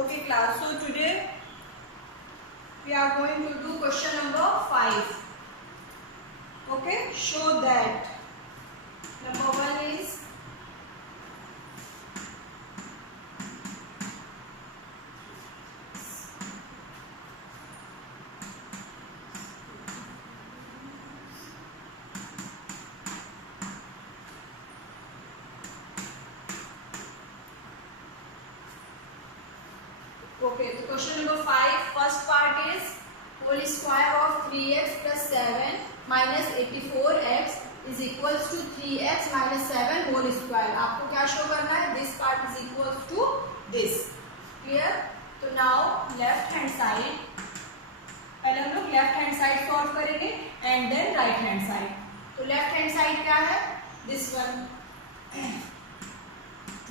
Okay class, so today we are going to do question number 5. Okay, show that number 1 is okay, so question number 5, first part is whole square of 3x plus 7 minus 84x is equals to 3x minus 7 whole square. आपको क्या show करना है? This part is equals to this. Clear? तो now left hand side, पहले हम लोग left hand side solve करेंगे and then right hand side. तो लेफ्ट हैंड साइड क्या है? This one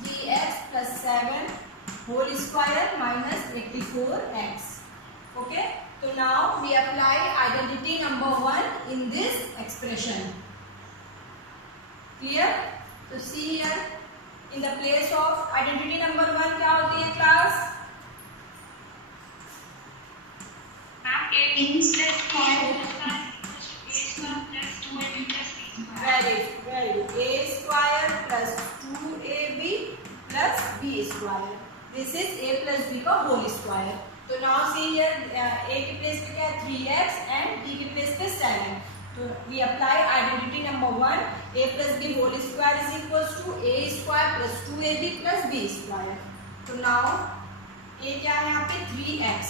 3x plus 7 whole square minus 84x. Okay, so now we apply identity number 1 in this expression. Clear? So see here, in the place of identity number 1 क्या होती है class? Very good. A square plus 2ab plus b square. This is a plus b का whole square. तो now see here, a के place पे क्या है 3x and b के place पे 7. तो we apply identity number 1, a plus b whole square is equals to a square plus 2ab plus b square. तो now a क्या है यहाँ पे 3x.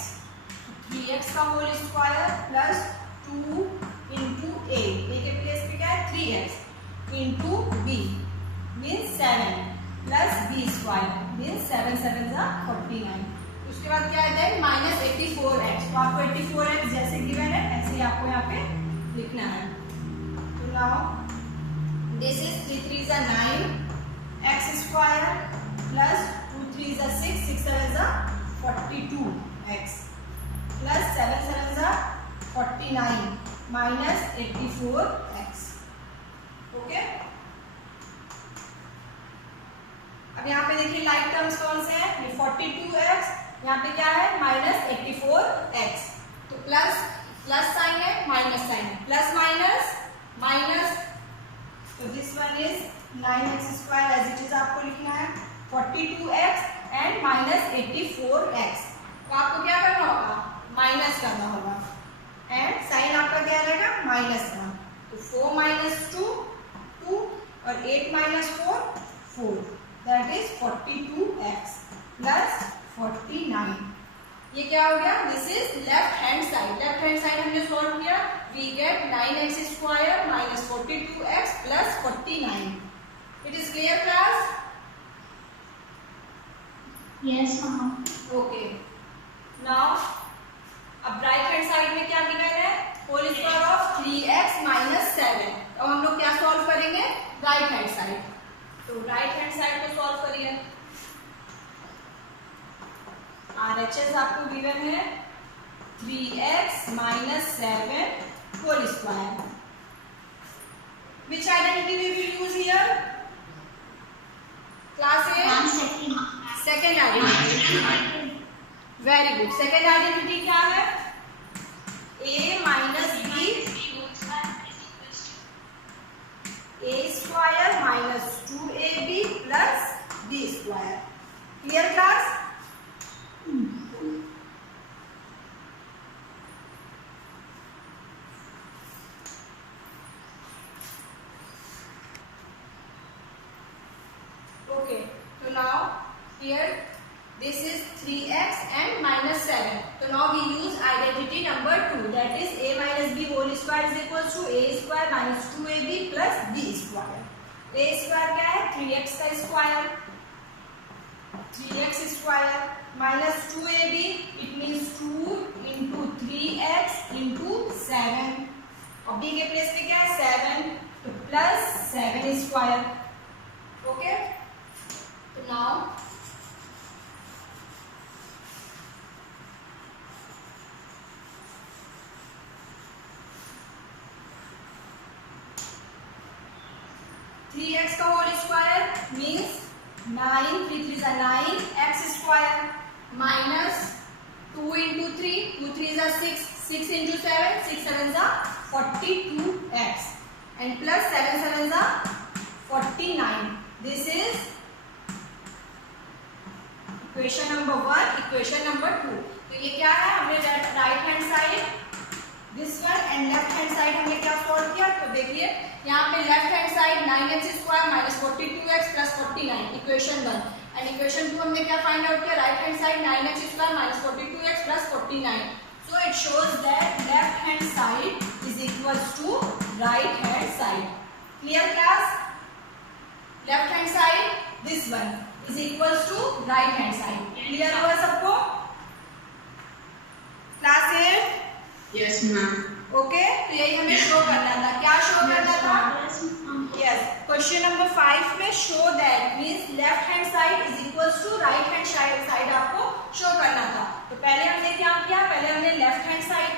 3x का whole square plus 2 into a के place पे क्या है 3x into b means 7 plus b square means 7 7 जा 49. उसके बाद क्या है then minus 84x. तो आपको 84x जैसे गिवन है ऐसे ही आपको यहाँ पे लिखना है. तो now this is 3 3 is 9 x square plus 2 3 is 6 6 7 is 42x plus 7 7 is 49 minus 84x. Okay. अब यहाँ पे देखिए लाइक टर्म्स कौन से हैं? ये 42x, यहाँ पे क्या है माइनस 84x. तो प्लस प्लस साइन है, माइनस साइन है, प्लस माइनस माइनस. तो this one is 9x square as it is आपको लिखना है 42x एंड माइनस 84x. तो आपको क्या करना होगा? माइनस करना होगा एंड साइन आपका क्या रहेगा? माइनस का. तो 4 माइनस 2 2 और 8 minus 4 4. That is 42x plus 49. ये क्या हो गया? This is left hand side. Left hand side हमने solve किया. We get 9x square minus 42x plus 49. It is clear class? Yes, ma'am. Okay. Now, अब right hand side में क्या given है? Whole square of 3x minus 7. अब हम लोग क्या solve करेंगे? Right hand side. तो राइट हैंड साइड को सॉल्व करिए. RHS आपको गिवन है 3x minus 7 whole square. Which identity we will use here? Class A? Second identity. Very good. Second identity क्या है? A minus B a square minus 2ab plus b square. Clear class? Okay. So now here this is 3x and minus 7. So now we use identity number 2, that is a minus b whole square is equals to a square minus 2ab plus b square. a square क्या है? 3x का square. 3x square minus 2ab it means 2 into 3x into 7. और b के place पे क्या है? 7. तो plus 7 square. Okay. तो नाउ x का whole square means 9 3 3 9 x square minus 2 into 3, 2 3 is 6, 6 into 7, 6 7 is 42x, and plus 7 7 is 49. This is equation number 1, equation number 2. तो ये क्या है, हमने right hand side this one and left hand side हमने क्या solve किया. तो देखिए यहाँ पे left hand side 9x square minus 42x plus 49 equation 1, and equation 2 हमने क्या फाइंड आउट किया, right hand side 9x square minus 42x plus 49. So it shows that left hand side is equals to right hand side. Clear class? Left hand side this one is equals to right hand side. Clear हुआ सबको? Class 8? Yes ma'am. Okay, तो यही हमें show करना था. क्या show करना था? यस, क्वेश्चन नंबर 5 में show that means left hand side is equals to right hand side आपको शो करना था. तो पहले हमने क्या किया, पहले हमने लेफ्ट हैंड साइड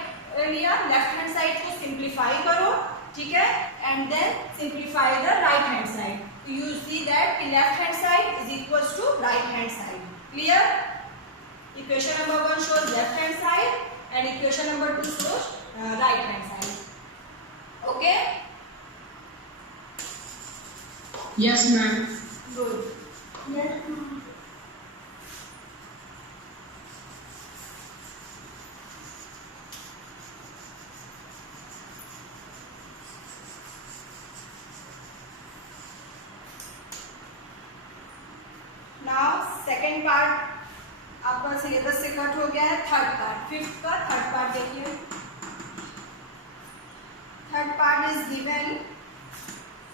लिया. लेफ्ट हैंड साइड को सिंप्लीफाई करो, ठीक है, and then simplify the right hand side. तो you see that left hand side is equals to right hand side. Clear? Equation number 1 shows left hand side and equation number 2 shows right hand side. Okay? Yes ma'am. Good. Yes, ma'am. Now second part आपका syllabus से cut हो गया है. Third part, fifth का third part देखिए. Third part is given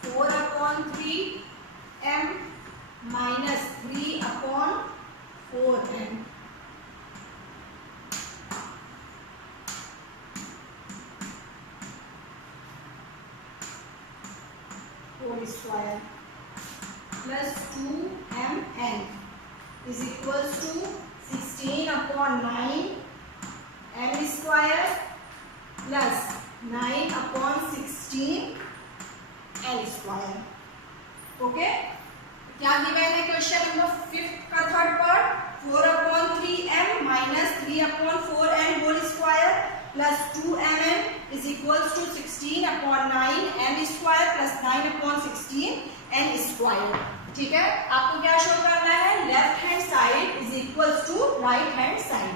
4/3m minus 3/4m. whole square plus 2mn is equals to 16/9 m square plus 9/16 l square. Okay, क्या given है question number 5 का third part? 4/3m minus 3/4n whole square plus 2mn is equals to 16/9 m square plus 9/16 n square. ठीक है, आपको क्या show करना है, left hand side is equals to right hand side.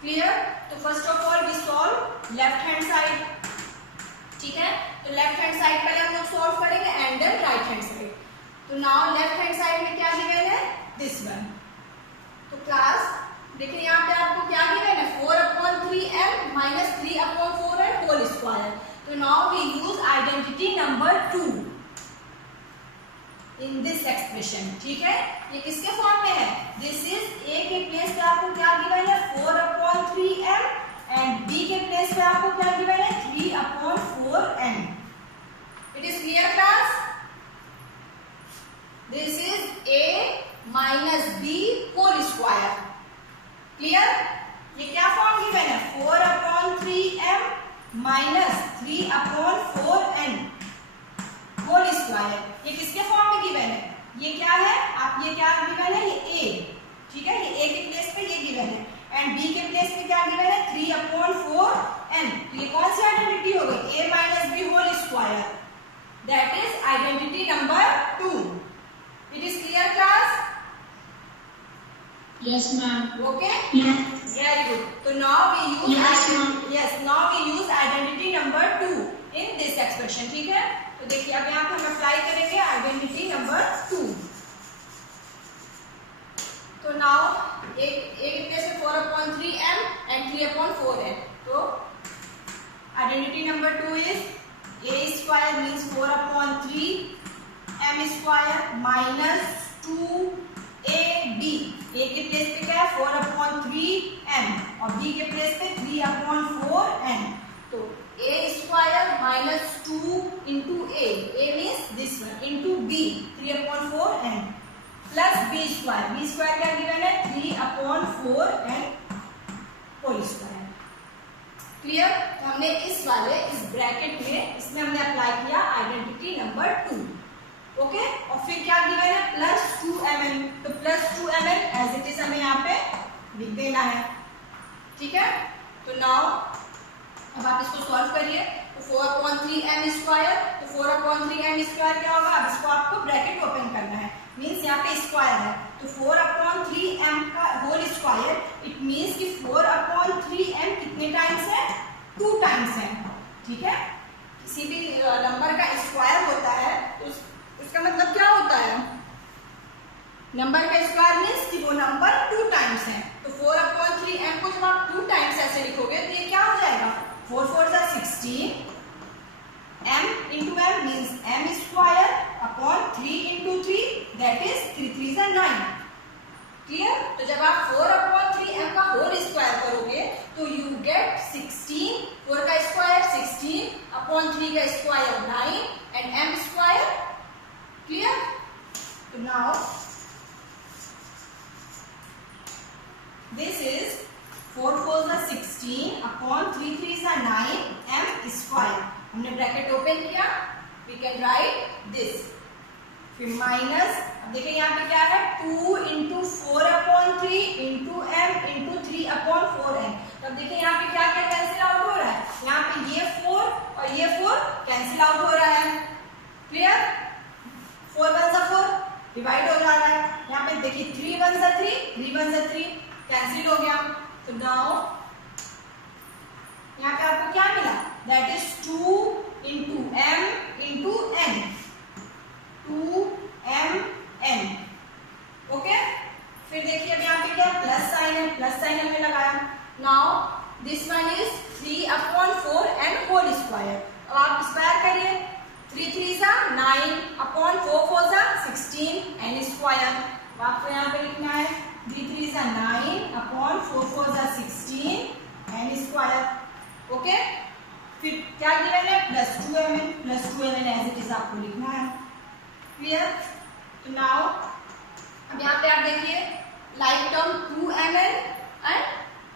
Clear? तो first of all we solve left hand side. ठीक है, तो लेफ्ट हैंड साइड पहले हम लोग सॉल्व करेंगे and then right hand side. तो नाउ लेफ्ट हैंड साइड में क्या गिवन है, दिस वन. तो क्लास देखिए यहाँ पे आपको क्या गिवन है, 4/3m minus 3/4n whole square. तो now we use identity number 2 in this expression. ठीक है, ये किसके फॉर्म में है, दिस इज a के प्लेस पे आपको क्या गिवन है 4/3m एंड b के प्लेस पे आपको क्या गिवन है 3/4n. It is clear class? This is a minus b whole square. Clear? ये क्या फॉर्म गिवन है, 4/3m minus 3/4n whole square. ये किसके फॉर्म में गिवन है, ये क्या है, आप ये क्या गिवन है, ये a. ठीक है, ये a के प्लेस पे ये गिवन है एंड b के प्लेस पे क्या गिवन है 3/4n. ये कौन सी आइडेंटिटी हो गई, a minus b whole square. That is identity number 2. It is clear class? Yes ma'am. Okay, Yes. Very good. तो now we use Yes, ma'am. Now we use identity number 2 in this expression. ठीक है, तो देखिए अब यहाँ पे हम apply करेंगे आइडेंटिटी नंबर 2. तो नाउ एक प्लेस पे 4/3m एंड 3/4n. तो identity number 2 is a square means 4/3m square minus 2ab. a के प्लेस पे क्या है 4/3m और b के प्लेस पे 3/4n. तो a square minus 2 into a means this one into b 3/4n plus b square क्या गिवन है 3/4n होल स्क्वायर. क्लियर? तो हमने इस ब्रैकेट में इसमें हमने अप्लाई किया आइडेंटिटी नंबर 2. ओके, और फिर क्या गिवन है प्लस 2mn. तो plus 2mn as it is हमें यहाँ पे लिख देना है, ठीक है। तो नाउ अब आप इसको सॉल्व करिए। तो 4/3m², तो 4/3m² क्या होगा? अब इसको आपको ब्रैकेट ओपन करना है, मीन्स यहाँ पे स्क्वायर है, तो 4/3m का होल स्क्वायर, इट मीन्स कि 4/3m कितने टाइम्स है? 2 टाइम्स है, ठीक है। किसी भी नंबर का स्क्वायर होता है तो उसका मतलब क्या होता है? नंबर का स्क्वायर मीन्स कि वो नंबर 2 टाइम्स है। तो 4/3m को जब आप 2 टाइम्स ऐसे लिखोगे तो ये क्या हो जाएगा? 4 4 जा 16, m into m means m² upon 3 into 3, that is 3 3 जा 9, क्लियर। तो जब आप 4/3m का होल स्क्वायर करोगे तो यू गेट 16, 4 का स्क्वायर 16 अपॉन 3 का स्क्वायर 9 एंड m², क्लियर। तो नाउ this is 4 4 जा 16 अपॉन 3 3 जा 9 m²। हमने ब्रैकेट ओपन किया, वी कैन राइट दिस, फिर माइनस, अब देखिए यहाँ पे क्या है? 2 into 4/3 into m into 3/4m। तो अब देखिए यहाँ पे क्या क्या कैंसिल आउट हो रहा है? यहाँ पे ये 4 और ये 4 कैंसिल आउट हो रहा है, क्लियर। 4 1 जा 4 डिवाइड हो जा रहा है, यहाँ पे देखिए 3 1 जा 3, 3 1 जा 3 कैंसिल हो गया। तो नाउ यहाँ पे आपको क्या मिला? That is 2 into m into n, 2mn, okay. फिर देखिए अब यहाँ पे क्या प्लस साइन है, प्लस साइन हमने लगाया। Now this one is 3/4 and whole square. अब आप स्क्वायर करिए, 3 3 जा 9 अपॉन 4 4 जा 16 एन स्क्वायर। अब आपको यहाँ पे लिखना है 3 3 जा 9 अपॉन 4 4 जा 16 एन स्क्वायर, ओके। फिर क्या गिवन है? +2mn एज इट इज आपको लिखना है, क्लियर। तो नाउ अब यहाँ पे आप देखिए like term 2mn and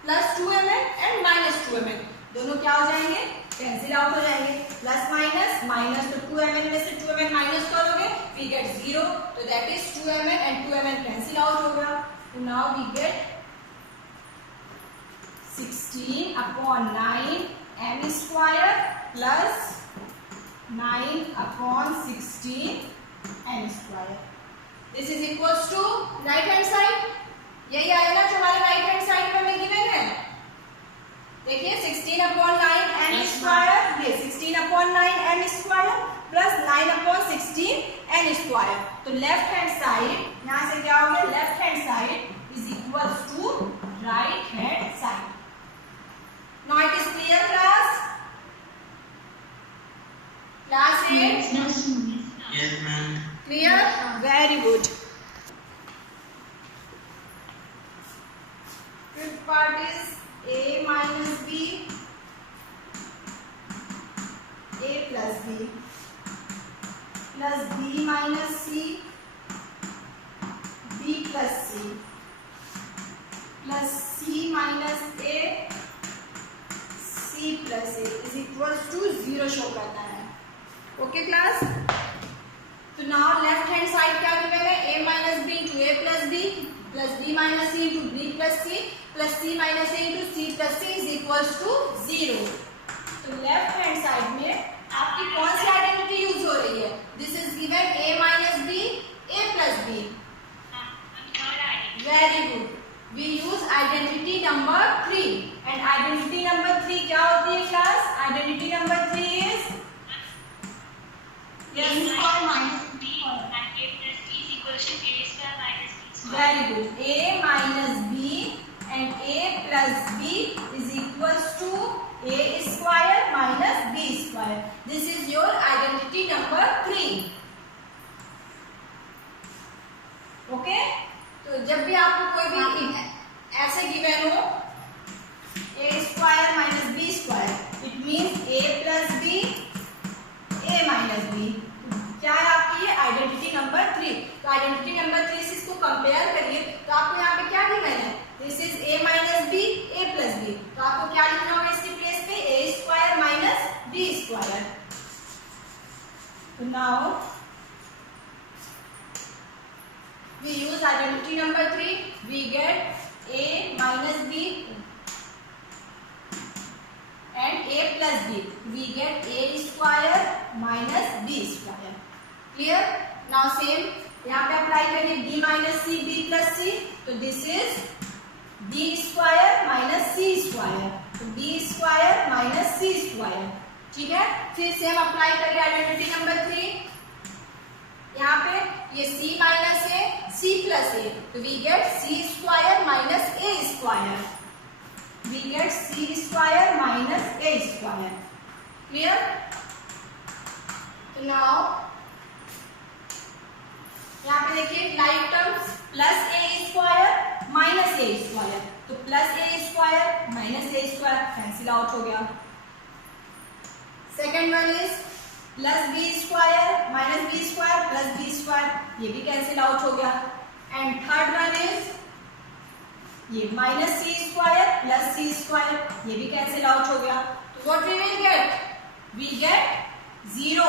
+2mn and -2mn दोनों क्या हो जाएंगे? कैंसिल आउट हो जाएंगे। प्लस माइनस, माइनस तो 2mn में से 2mn माइनस करोगे वी गेट 0, तो that is 2mn and 2mn cancel out होगा। तो now we get 16/9 m² plus 9/16 n²। This is equals to right hand side, यही आएगा जो हमारे राइट हैंड साइड में हमें गिवन है। देखिए 16/9 m², ये 16/9 m² प्लस 9/16 n²। तो लेफ्ट हैंड साइड यहाँ से क्या हो गया? Left hand side is equals to right hand side. Now it is clear class? Class 8? Yes, ma'am. Clear? Very good. Fifth part is a minus b, a plus b, plus b minus c, b plus c, plus c minus a, c plus a is equals to 0 show करता है, okay class. तो now left hand side क्या given है? a minus b into a plus b plus b minus c into b plus c plus c minus a into c plus c is equals to 0। तो left hand side में आपकी कौन सी identity use हो रही है? This is given a minus b, a plus b। Very good, we use identity number 3 and identity number 3 क्या होती है class? Identity number 3 is very good, a minus b and a plus b is equals to a² minus b²। this is your identity number 3, okay। तो जब भी आपको कोई भी ऐसे गिवन हो a² minus b², it means a plus b, a minus b, क्या है आपकी ये आइडेंटिटी नंबर 3। तो आइडेंटिटी नंबर 3 से इसको कंपेयर करिए तो आपको यहाँ पे क्या गिवन है? This is a minus b, a plus b। तो आपको क्या लिखना होगा इसके प्लेस पे? a² minus b²। तो now we use get a square minus b square. Clear? Now same यहाँ पे अप्लाई करिए b minus c b plus c, तो this is b square minus c square, तो b square minus c square. ठीक है, फिर same apply करिए identity number 3. यहाँ पे ये c minus a c plus a, तो we get c square minus a square. We get c square minus a square. Clear? तो नाउ यहाँ पे देखिए like terms plus a square minus a square, तो plus a square minus a square cancel out हो गया. Second one is plus B square minus B square plus B square, ये भी cancel out हो गया. एंड थर्ड वन इज ये minus C square plus C square, ये भी cancel out हो गया. तो what we will get? We get 0.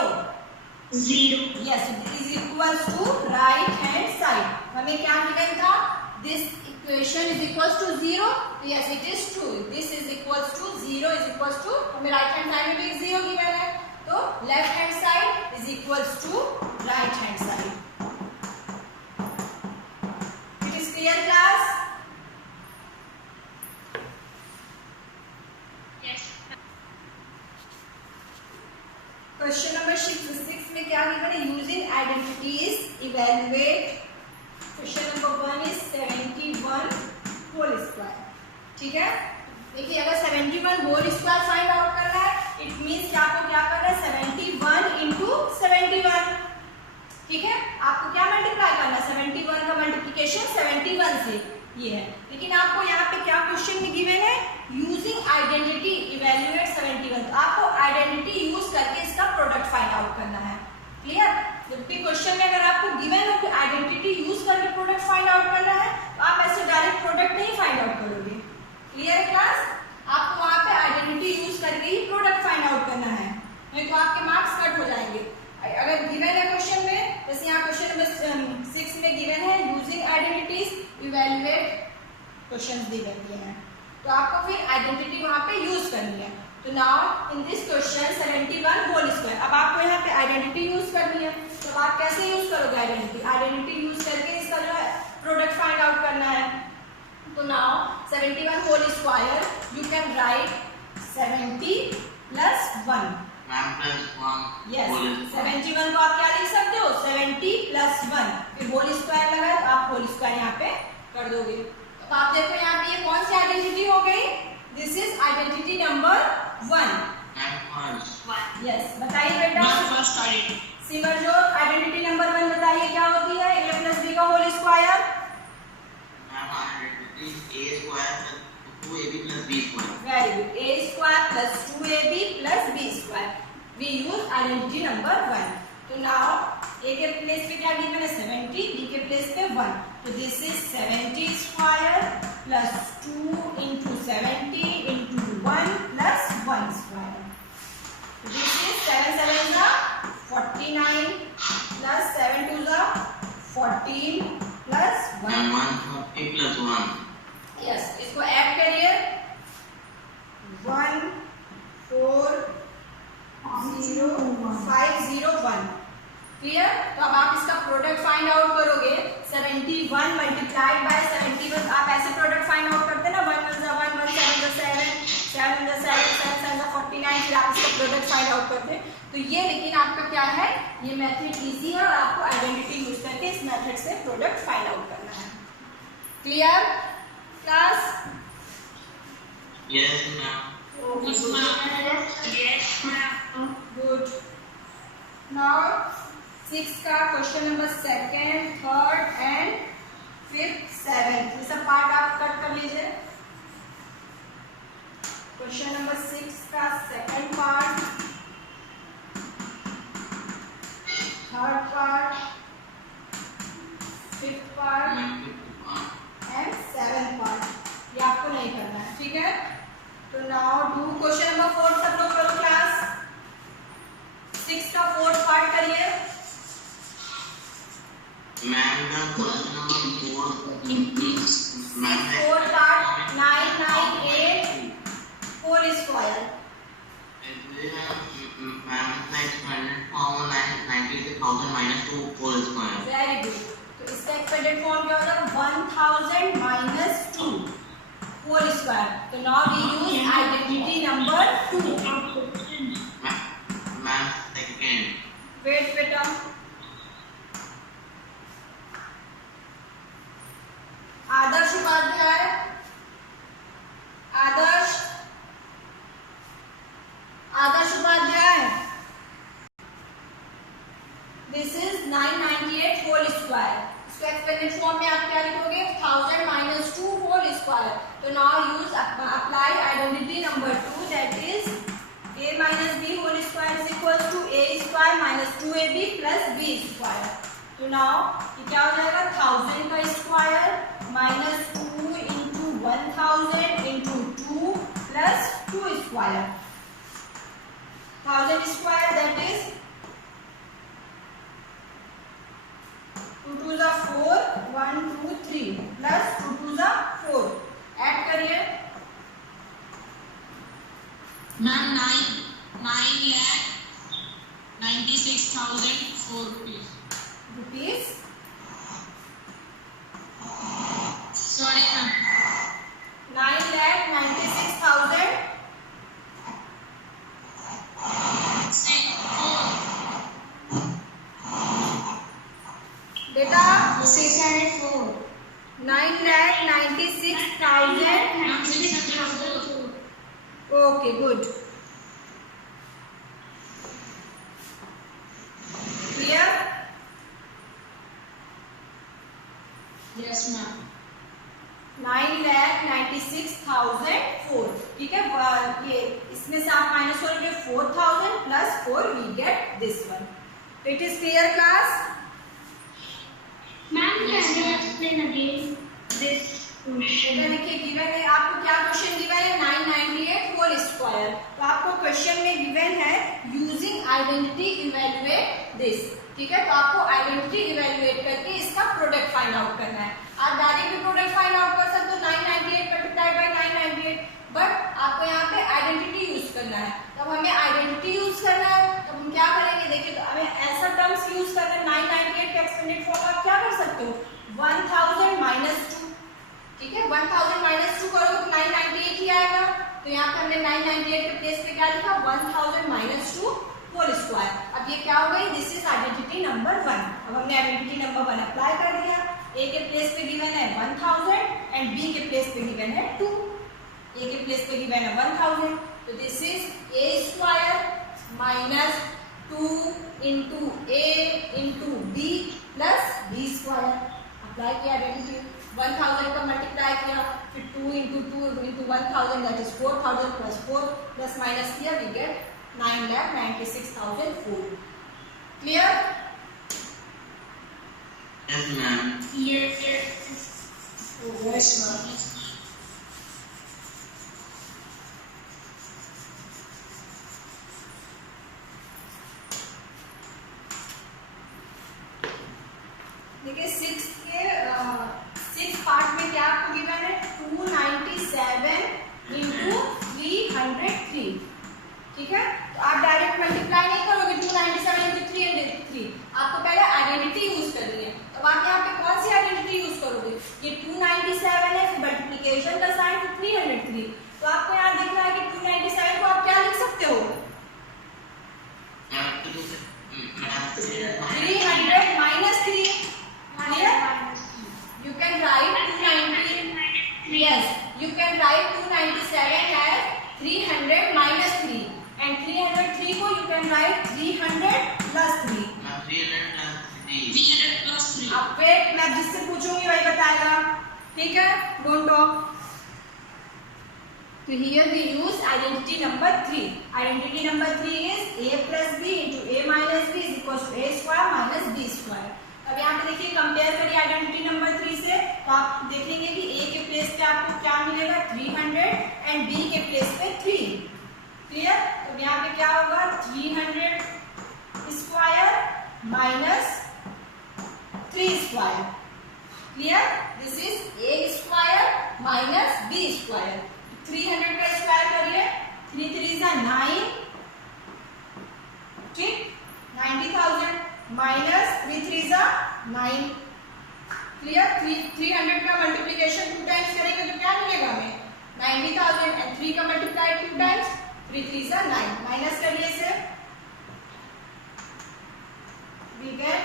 0. Yes, is equals to right hand side. हमें क्या गिवन था? This equation is equals to 0. Yes, it is true. This is equals to 0 is equals to, हमें right hand side में भी 0 given है, तो left hand side is equals to right hand side. It is clear class? Yes. Question number 6 में क्या given है? Using identities evaluate. Question number 1 is 71 whole square. ठीक है, देखिए अगर 71 होल स्क्वायर फाइंड आउट करना है, इट मीन्स आपको क्या करना है? 71 इंटू 71. ठीक है, आपको क्या मल्टीप्लाई करना है? 71 का मल्टीप्लिकेशन 71 से ये है. लेकिन आपको यहाँ पे क्या क्वेश्चन में गिवन है? Using identity evaluate 71. तो आपको आइडेंटिटी यूज करके इसका प्रोडक्ट फाइंड आउट करना है. क्लियर? जब भी क्वेश्चन में अगर आपको गिवन हो कि आइडेंटिटी यूज करके प्रोडक्ट फाइंड आउट करना है, तो आप ऐसे डायरेक्ट प्रोडक्ट नहीं फाइंड आउट करोगे. Clear class? आपको वहां पे आइडेंटिटी यूज करके ही प्रोडक्ट फाइंड आउट करना है, नहीं तो आपके मार्क्स कट हो जाएंगे. अगर गिवन है क्वेश्चन में, जैसे यहाँ क्वेश्चन नंबर 6 में गिवन है यूजिंग आइडेंटिटीज इवैल्यूएट क्वेश्चंस दिए हैं, तो आपको फिर आइडेंटिटी वहां पे यूज करनी है. तो now in this question 71 whole square, अब आपको यहाँ पे आइडेंटिटी यूज करनी है. तो आप कैसे यूज करोगे आइडेंटिटी? आइडेंटिटी यूज करके इसका जो है प्रोडक्ट फाइंड आउट करना है. तो now 71 whole square you can write 70 plus 1. Plus 1. Yes, whole square. 71 को आप क्या लिख सकते हो? 70 प्लस 1, फिर होल स्क्वायर लगा है तो आप होल स्क्वायर यहाँ पे कर दोगे. तो आप देखो यहाँ पे ये कौन सी आइडेंटिटी हो गई? This is identity number 1. Yes, बताइए बेटा. First identity. सिमरजोत आइडेंटिटी नंबर 1 बताइए क्या होती है? a प्लस b का whole square. A square plus 2ab plus b square. Very good. a square plus 2ab plus b square. We use identity number 1. तो now a के place पे क्या गिवन है? 70, b के प्लेस पे 1. तो this is 70 square plus 2 into 70 into 1 plus 1 square. This is 7 7 जा 49 plus 7 2 जा 14 प्लस 1. And 140 plus 1. यस, इसको ऐड करिए. 1 4 0 5 0 1. क्लियर? तो अब आप इसका प्रोडक्ट फाइंड आउट करोगे. 71 मल्टीप्लाइड बाय 71. आप ऐसे प्रोडक्ट फाइंड आउट करते हैं ना, 1 1 1 1 7 7 7 7 7 7 49. फिर आप इसका प्रोडक्ट फाइंड आउट करते हैं. तो ये लेकिन आपका क्या है? ये मेथड इजी है और आपको आइडेंटिटी यूज करके इस मेथड से प्रोडक्ट फाइंड आउट करना है. Clear class? Yes, ma'am. Yes, ma'am. Good. Now 6 का question number 2nd, 3rd and 5th, 7th ये सब पार्ट आप कट कर लीजिए. क्वेश्चन नंबर 6 का 2nd part, 3rd part, 5th part and 7th part. ये आपको नहीं करना है. ठीक है? तो नाउ डू क्वेश्चन नंबर 4. सब लोग करो क्लास. 6 का 4th पार्ट करिए. Ma'am, the question number 4. Ma'am, 4 part 9 9 8 whole square. we have 2 whole square. So now we use identity number 2. Ma'am, second. Wait बेटा, आदर्श उपाध्याय, आदर्श उपाध्याय, दिस इज 998 होल स्क्वायर. इसको एक्सपोनेंशियल फॉर्म में आप क्या लिखोगे? 1000 minus 2 होल स्क्वायर. तो now use apply identity number 2, that is a minus b whole square is equals to a square minus 2ab plus b square. तो now ये क्या हो जाएगा? 1000 का square minus 2 into 1000 into 2 plus 2 square. 1000 square, that is 2 2s are 4, 1 2 3 plus 2 2s are 4. Add करिए. Ma'am, 9 lakh 96,004 rupees. Rupees. Sorry, ma'am. 9,96,000. बेटा 604. 9,96,000. Ma'am, 604. Okay, good. Clear? Yes, ma'am. 9,96,004. ठीक है, ये इसमें से आप माइनस करोगे 4,000 plus 4 we get this one. It is clear class? Ma'am, can you explain again this question? देखिए गिवन है आपको, क्या क्वेश्चन गिवन है? 998 होल स्क्वायर. तो आपको क्वेश्चन में गिवन है यूजिंग आइडेंटिटी इवैल्यूएट दिस. ठीक है, तो आपको आइडेंटिटी इवैल्यूएट करके इसका प्रोडक्ट फाइंड आउट करना है. आप डायरेक्ट भी प्रोडक्ट फाइंड आउट कर सकते हो 998 मल्टीप्लाइड बाय 998, बट आपको यहाँ पे आइडेंटिटी यूज करना है. तब हमें आइडेंटिटी यूज करना है, तो हम क्या करेंगे? देखिए, तो हमें ऐसा टर्म्स यूज करना है. 998 का एक्सपेंडेड फॉर्म आप क्या कर सकते हो? 1000 माइनस 2. ठीक है, 1000 माइनस 2 करोगे तो 998 ही आएगा. तो यहाँ पे हमने 998 के प्लेस पे क्या लिखा? 1000 माइनस 2 होल स्क्वायर. अब ये क्या हो गई? This is identity number 1. अब हमने आइडेंटिटी नंबर 1 अप्लाई कर दिया. ए के प्लेस पे गिवन है 1000 एंड बी के प्लेस पे गिवन है 2. ए के प्लेस पे गिवन है 1000, तो this is A square minus 2 into A into B plus B square. Apply किया आइडेंटिटी. 1000 का मल्टीप्लाई किया, फिर 2 into 2 into 1000, that is 4000 plus 4 plus minus किया, we get 9,96,004. Clear? Yes, ma'am. Yes. Yes, ma'am. देखिए 6 part में क्या आपको given है? 297 इंटू 303. ठीक है, तो आप डायरेक्ट मल्टीप्लाई नहीं करोगे 297 इंटू 303. आपको पहले आइडेंटिटी यूज करनी है. अब आप यहाँ पे कौन सी आइडेंटिटी यूज करोगे? ये 297 है, फिर मल्टीप्लिकेशन का साइन, फिर 303. तो आपको यहाँ दिख रहा है कि 297 को आप क्या लिख सकते हो? 300 minus 3. You can write 290. Yes, you can write 297 as 300 minus 3, and 303 को you can write 300 plus 3. Ma'am, 300 plus 3. 300 plus 3. अब वेट, मैं जिससे पूछूंगी वही बताएगा. ठीक है, don't talk. So here we use identity number 3. Identity number 3 is a plus b into a minus b is equals to a square minus b square. अब यहाँ पे देखिए, कंपेयर करिए आइडेंटिटी नंबर 3 से, तो आप देखेंगे कि a के प्लेस पे आपको क्या मिलेगा? 300 एंड b के प्लेस पे 3. क्लियर? तो यहाँ पे क्या होगा? 300 square minus 3 square. Clear? This is a square minus b square. 300 का स्क्वायर करिए, 3 3 is 9. ठीक, 90,000 माइनस 3 3 is 9. क्लियर? 300 का मल्टीप्लिकेशन मल्टीप्लिकेशन 2 टाइम्स करेंगे तो क्या मिलेगा हमें 90,000 एंड 3 का मल्टीप्लाई 2 टाइम्स 3 3 सा 9 माइनस करिए इसे we get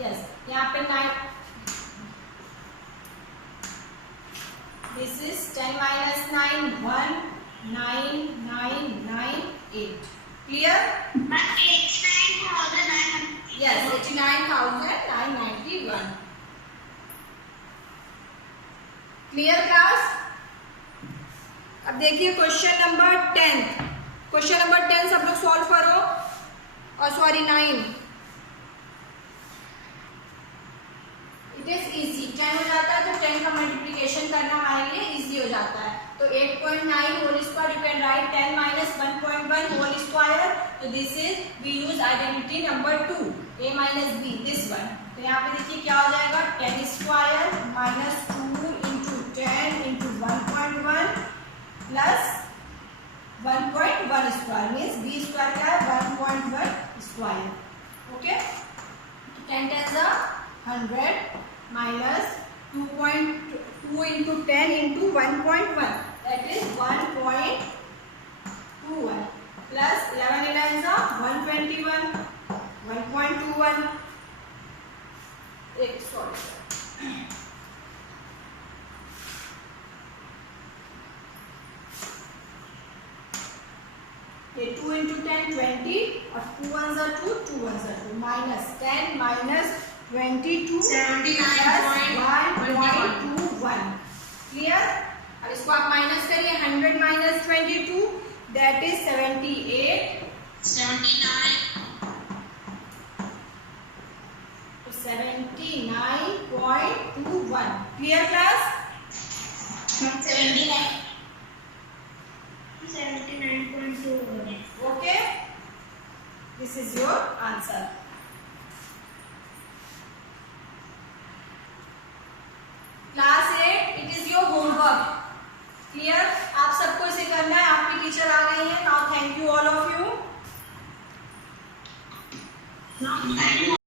yes यहाँ पे 9 this is 10 minus 9 1 9 9 9 8 clear yes 89,991 clear class अब देखिए क्वेश्चन नंबर 10 क्वेश्चन नंबर 10 सब लोग सॉल्व करो और सॉरी 9 इट इज इजी 10 हो जाता है तो 10 का मल्टीप्लिकेशन करना हमारे लिए इजी हो जाता है तो 8.9 whole square you can write 10 minus 1.1 whole square तो this is we use identity number 2 a minus b this one तो यहाँ पे देखिए क्या हो जाएगा 10 square minus 2 into 10 into 1.1 plus 1.1 square means b square क्या है 1.1 square okay 10 10 100 minus 2.2 into 10 into 1.1 that is 1.21 plus 11 11 121 1.21 sorry ये 2 into 10 20 और 2 ones are 2 2 ones are 2 minus 10 minus 22 79.121 clear अब इसको आप माइनस करिए 100 minus 22 that is 78 तो 79.21 clear class 79.2 okay this is your answer class 8 it is your homework clear आप सबको इसे करना है आपकी टीचर आ गई है now thank you all of you Thank you.